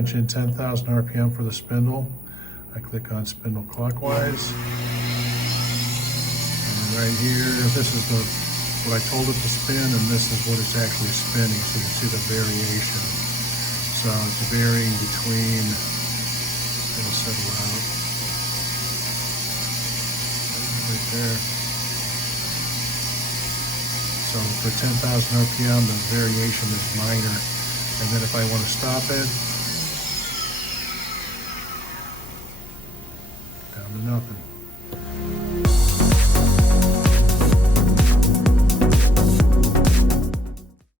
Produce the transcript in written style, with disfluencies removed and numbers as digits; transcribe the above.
punch in 10,000 RPM for the spindle. I click on spindle clockwise. And right here, this is what I told it to spin, and this is what it's actually spinning, so you can see the variation. So it's varying between, it'll settle out right there. So for 10,000 RPM, the variation is minor. And then if I want to stop it, down to nothing.